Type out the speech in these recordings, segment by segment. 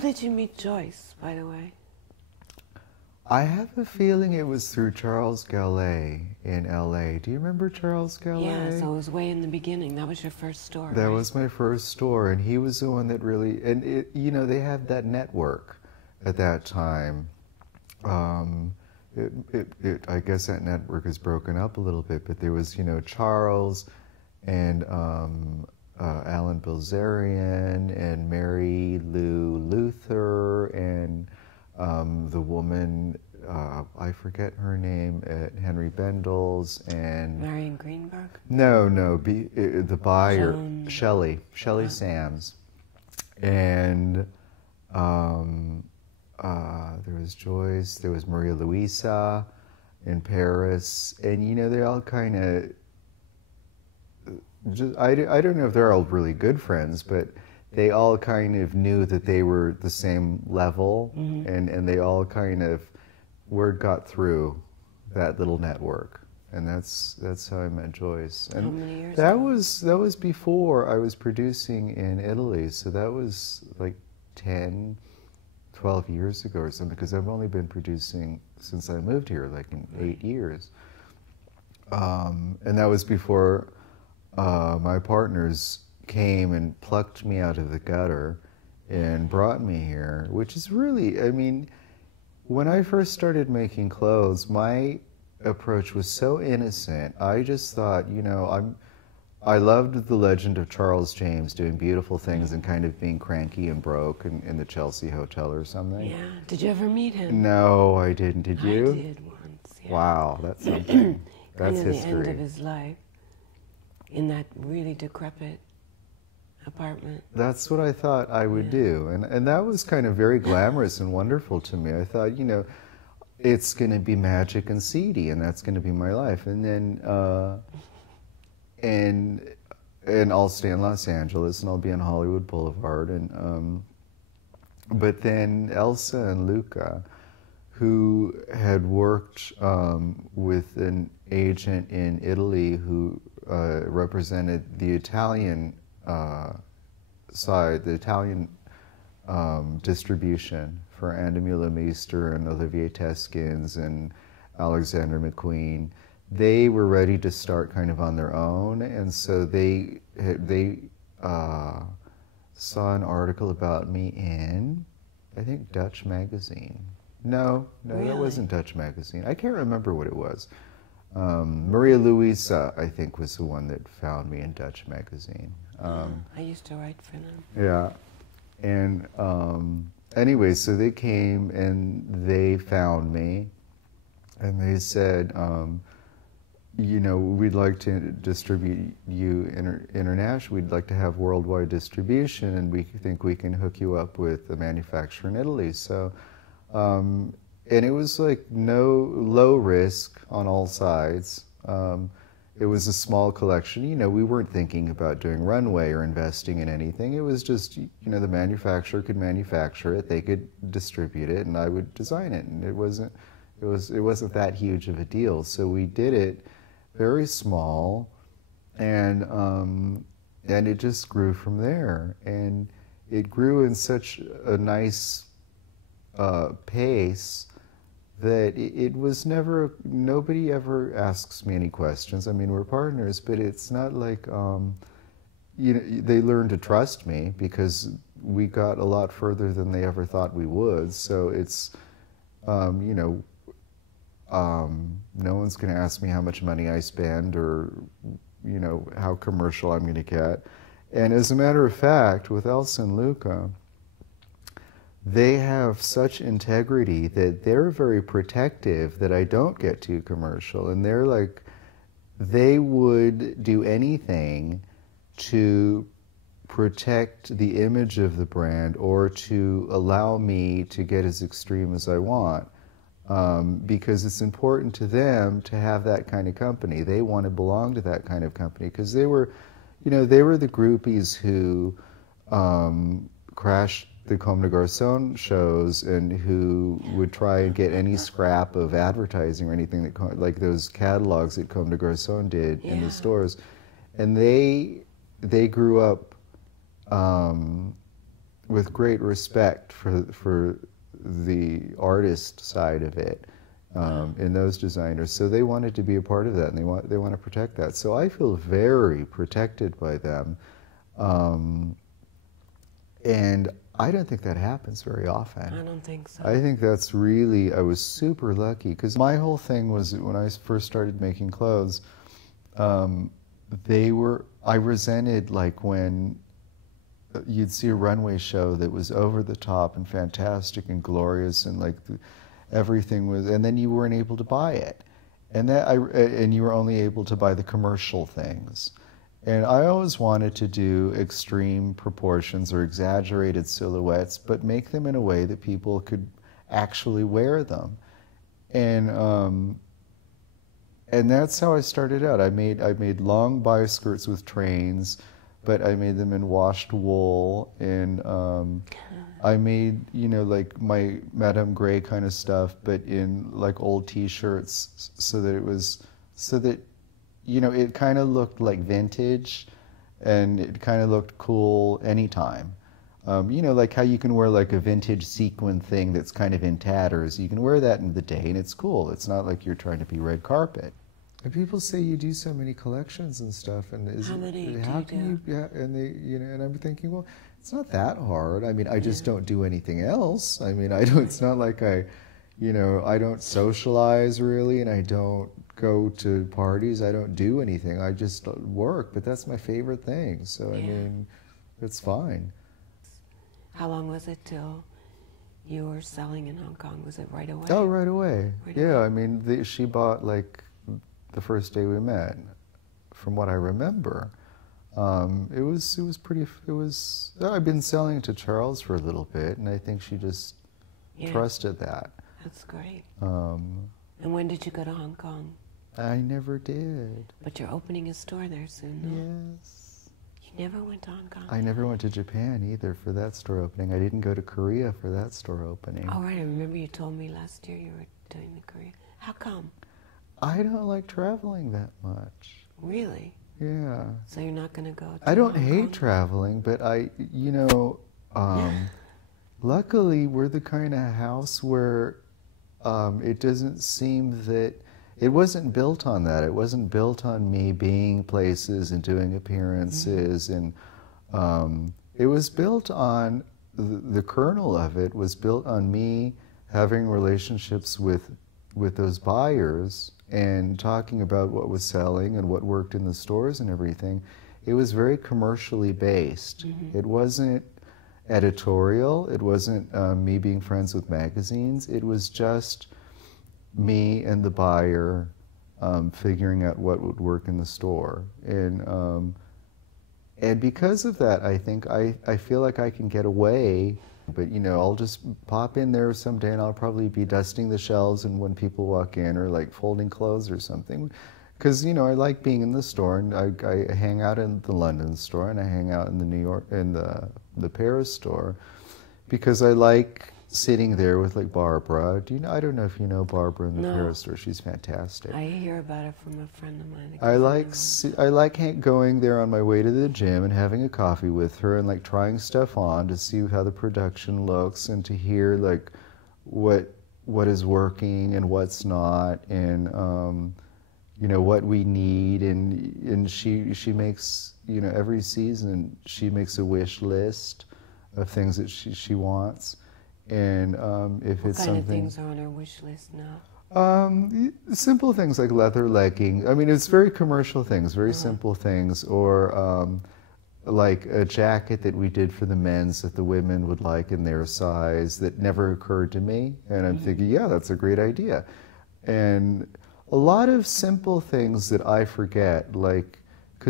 How did you meet Joyce, by the way? I have a feeling it was through Charles Gallet in LA. Do you remember Charles Gallet? Yeah, so it was way in the beginning. That was your first store, That right? was my first store, and he was the one that really, and you know, they had that network at that time. I guess that network is broken up a little bit, but there was, you know, Charles and Alan Bilzerian and Mary Lou Luther and the woman, I forget her name, at Henry Bendel's, and Marion Greenberg? No, the buyer, Joan. Shelley Sams, and there was Joyce, there was Maria Luisa in Paris, and you know, they all kind of just, I don't know if they're all really good friends, but they all kind of knew that they were the same level, and they all kind of, word got through that little network, and that's how I met Joyce. And how many years that ago? was before I was producing in Italy, so that was like 10, 12 years ago or something, because I've only been producing since I moved here, like in 8 years. And that was before my partners came and plucked me out of the gutter and brought me here, which is really, I mean, when I first started making clothes, my approach was so innocent. I just thought, you know, I loved the legend of Charles James doing beautiful things and kind of being cranky and broke in the Chelsea Hotel or something. Yeah. Did you ever meet him? No, I didn't. Did you? I did once, yeah. Wow, that's something. That's kind of history. the end of his life in that really decrepit apartment. That's what I thought I would do. And that was kind of very glamorous and wonderful to me. I thought, you know, it's going to be magic and seedy, and that's going to be my life. And then, and I'll stay in Los Angeles, and I'll be on Hollywood Boulevard. And but then Elsa and Luca, who had worked with an agent in Italy who represented the Italian side, the Italian distribution for Andamila Meester and Olivier Teskins and Alexander McQueen, they were ready to start kind of on their own, and so they saw an article about me in, I think, Dutch magazine. No, Really? That wasn't Dutch magazine. I can't remember what it was. Maria Luisa, I think, was the one that found me in Dutch magazine. I used to write for them. Yeah, and anyway, so they came and they found me, and they said, you know, we'd like to distribute you internationally. We'd like to have worldwide distribution, and we think we can hook you up with a manufacturer in Italy. So, and it was like low risk on all sides. It was a small collection. You know, we weren't thinking about doing runway or investing in anything. It was just, you know, the manufacturer could manufacture it, they could distribute it, and I would design it. And it wasn't that huge of a deal. So we did it very small, and it just grew from there. And it grew in such a nice pace that it was never, nobody ever asks me any questions. I mean, we're partners, but it's not like, you know, they learned to trust me because we got a lot further than they ever thought we would. So it's, you know, no one's going to ask me how much money I spend or, you know, how commercial I'm going to get. And as a matter of fact, with Elsa and Luca, they have such integrity that they're very protective that I don't get too commercial. And they're like, they would do anything to protect the image of the brand or to allow me to get as extreme as I want. Because it's important to them to have that kind of company. They want to belong to that kind of company because they were, you know, they were the groupies who crashed the Comme des Garçons shows and who would try and get any scrap of advertising or anything that, like those catalogs that Comme des Garçons did in the stores. And they grew up with great respect for the artist side of it in those designers. So they wanted to be a part of that, and they want to protect that. So I feel very protected by them, and I don't think that happens very often. I don't think so. I think that's really, I was super lucky, because my whole thing was when I first started making clothes, I resented like when you'd see a runway show that was over the top and fantastic and glorious and like everything was, and then you weren't able to buy it, and you were only able to buy the commercial things. And I always wanted to do extreme proportions or exaggerated silhouettes, but make them in a way that people could actually wear them. And that's how I started out. I made long bi-skirts with trains, but I made them in washed wool, and I made, you know, like my Madame Grey kind of stuff, but in like old T-shirts, so that you know, it kind of looked like vintage, and it kind of looked cool anytime. You know, like how you can wear like a vintage sequin thing that's kind of in tatters. You can wear that in the day, and it's cool. It's not like you're trying to be red carpet. And people say you do so many collections and stuff, and how many do you do? Yeah, and they, you know, and I'm thinking, well, it's not that hard. I mean, I just don't do anything else. I mean, it's not like you know, I don't socialize really, and I don't go to parties. I don't do anything. I just work, but that's my favorite thing. So, I mean, it's fine. How long was it till you were selling in Hong Kong? Was it right away? Oh, right away. Yeah, I mean, she bought like the first day we met, from what I remember. It was pretty, I've been selling to Charles for a little bit, and I think she just trusted that. That's great. And when did you go to Hong Kong? I never did. But you're opening a store there soon, no? Yes. You never went to Hong Kong? I never went to Japan either for that store opening. I didn't go to Korea for that store opening. Oh, right. I remember you told me last year you were doing the Korea. How come? I don't like traveling that much. Really? Yeah. So you're not going to go to I don't Hong hate Kong? Traveling, but you know, luckily we're the kind of house where it doesn't seem that, it wasn't built on that. It wasn't built on me being places and doing appearances, and it was built on, the kernel of it was built on me having relationships with those buyers and talking about what was selling and what worked in the stores and everything. It was very commercially based. It wasn't editorial. It wasn't me being friends with magazines. It was just me and the buyer figuring out what would work in the store. And because of that, I think I feel like I can get away. But, you know, I'll just pop in there someday, and I'll probably be dusting the shelves and when people walk in, or like folding clothes or something. Because, you know, I like being in the store, and I hang out in the London store, and I hang out in the New York, in the Paris store, because I like sitting there with like Barbara. I don't know if you know Barbara in the Paris store. She's fantastic. I hear about it from a friend of mine. I like going there on my way to the gym and having a coffee with her, and like trying stuff on to see how the production looks, and to hear like what is working and what's not, and you know, what we need. And she makes, you know, every season she makes a wish list of things that she wants. And if it's something... What kind of things are on our wish list now? Simple things like leather leggings. I mean, it's very commercial things, very simple things. Or like a jacket that we did for the men's that the women would like in their size that never occurred to me. And I'm thinking, yeah, that's a great idea. And a lot of simple things that I forget, like,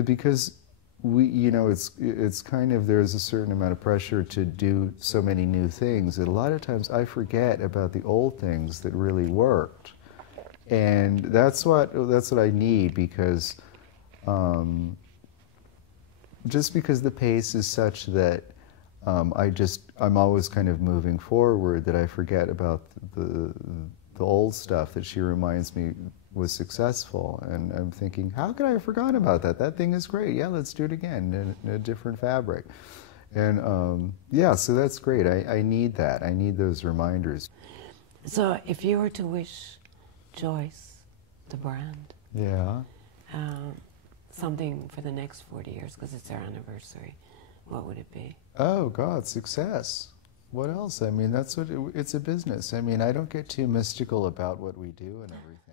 because we, you know, it's kind of, there's a certain amount of pressure to do so many new things that a lot of times I forget about the old things that really worked. And that's what I need, because just because the pace is such that I'm always kind of moving forward, that I forget about the old stuff that she reminds me was successful. And I'm thinking, how could I have forgotten about that? That thing is great. Yeah, let's do it again in a different fabric. And yeah, so that's great. I need that. I need those reminders. So if you were to wish Joyce, the brand, Yeah. something for the next 40 years, because it's our anniversary, what would it be? Oh, God, success. What else? I mean, that's what it's a business. I mean, I don't get too mystical about what we do and everything.